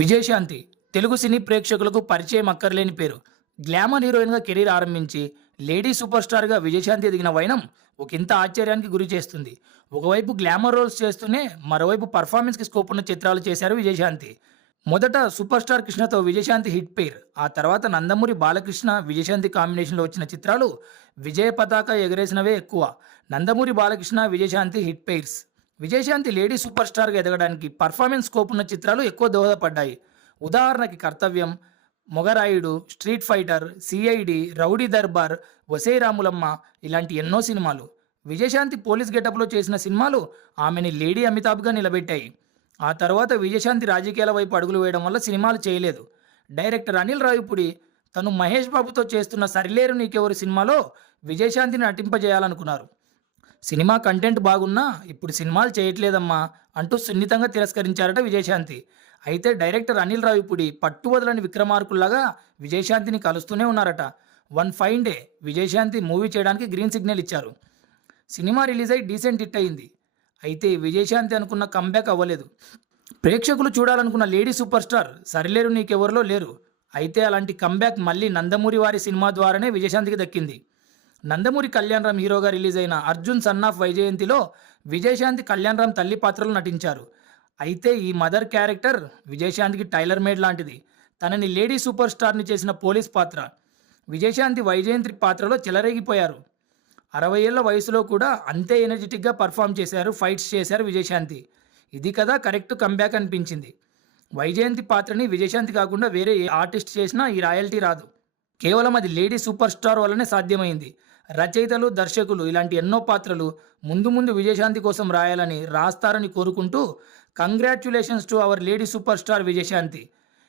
విజయశాంతి తెలుగు సినీ ప్రేక్షకులకు పరిచయం అక్కర్లేని పేరు. గ్లామర్ హీరోయిన్గా కెరీర్ ఆరంభించి లేడీ సూపర్ స్టార్గా విజయశాంతి ఎదిగిన వైనం ఒకంత ఆశ్చర్యానికి గురి చేస్తుంది. ఒకవైపు గ్లామర్ రోల్స్ చేస్తూనే మరోవైపు పర్ఫార్మెన్స్కి స్కోప్ ఉన్న చిత్రాలు చేశారు విజయశాంతి. మొదట సూపర్ స్టార్ కృష్ణతో విజయశాంతి హిట్ పేర్, ఆ తర్వాత నందమూరి బాలకృష్ణ విజయశాంతి కాంబినేషన్లో వచ్చిన చిత్రాలు విజయ పతాక ఎగరేసినవే ఎక్కువ. Nandamuri Balakrishna Vijayashanti hit pairs. Vijayashanti lady super స్టార్గా ఎదగడానికి పర్ఫార్మెన్స్ స్కోప్ ఉన్న చిత్రాలు ఎక్కువ దోహదపడ్డాయి. ఉదాహరణకి Kartavyam, Mogarayudu, street fighter, CID, rowdy Darbar, Osey Ramulamma ఇలాంటి ఎన్నో సినిమాలు. విజయశాంతి పోలీస్ గెటప్లో చేసిన సినిమాలు ఆమెని లేడీ అమితాబ్గా నిలబెట్టాయి. ఆ తర్వాత విజయశాంతి రాజకీయాల వైపు అడుగులు వేయడం వల్ల సినిమాలు చేయలేదు. డైరెక్టర్ అనిల్ రావిపూడి తను మహేష్ బాబుతో చేస్తున్న సరిలేరు నీకెవరు సినిమాలో విజయశాంతిని నటింపజేయాలనుకున్నారు. సినిమా కంటెంట్ బాగున్నా ఇప్పుడు సినిమాలు చేయట్లేదమ్మా అంటూ సున్నితంగా తిరస్కరించారట విజయశాంతి. అయితే డైరెక్టర్ అనిల్ రావిపూడి పట్టువదలని విక్రమార్కుల్లాగా విజయశాంతిని కలుస్తూనే ఉన్నారట. One fine day Vijayashanti movie చేయడానికి గ్రీన్ సిగ్నల్ ఇచ్చారు. సినిమా రిలీజ్ అయి డీసెంట్ హిట్ అయింది. అయితే విజయశాంతి అనుకున్న కంబ్యాక్ అవ్వలేదు. ప్రేక్షకులు చూడాలనుకున్న లేడీ సూపర్ స్టార్ సరిలేరు నీకెవరిలో లేరు. అయితే అలాంటి కంబ్యాక్ మళ్ళీ నందమూరి వారి సినిమా ద్వారానే విజయశాంతికి దక్కింది. నందమూరి కళ్యాణ్ రామ్ హీరోగా రిలీజ్ అయిన అర్జున్ సన్ ఆఫ్ వైజయంతిలో విజయశాంతి కళ్యాణ్ రామ్ తల్లి పాత్రలో నటించారు. అయితే ఈ మదర్ క్యారెక్టర్ విజయశాంతికి టైలర్ మేడ్ లాంటిది. తనని లేడీ సూపర్ స్టార్ని చేసిన పోలీస్ పాత్ర. విజయశాంతి వైజయంతి పాత్రలో చెలరేగిపోయారు. 60 ఏళ్ల వయసులో కూడా అంతే ఎనర్జెటిక్గా పర్ఫామ్ చేశారు, ఫైట్స్ చేశారు విజయశాంతి. ఇది కదా కరెక్ట్ కంబ్యాక్ అనిపించింది. వైజయంతి పాత్రని విజయశాంతి కాకుండా వేరే ఏ ఆర్టిస్ట్ చేసినా ఈ రాయల్టీ రాదు. కేవలం అది లేడీ సూపర్ స్టార్ వల్లనే సాధ్యమైంది. రచయితలు, దర్శకులు ఇలాంటి ఎన్నో పాత్రలు ముందు ముందు విజయశాంతి కోసం రాయాలని, రాస్తారని కోరుకుంటూ congratulations to our lady super star Vijayashanti.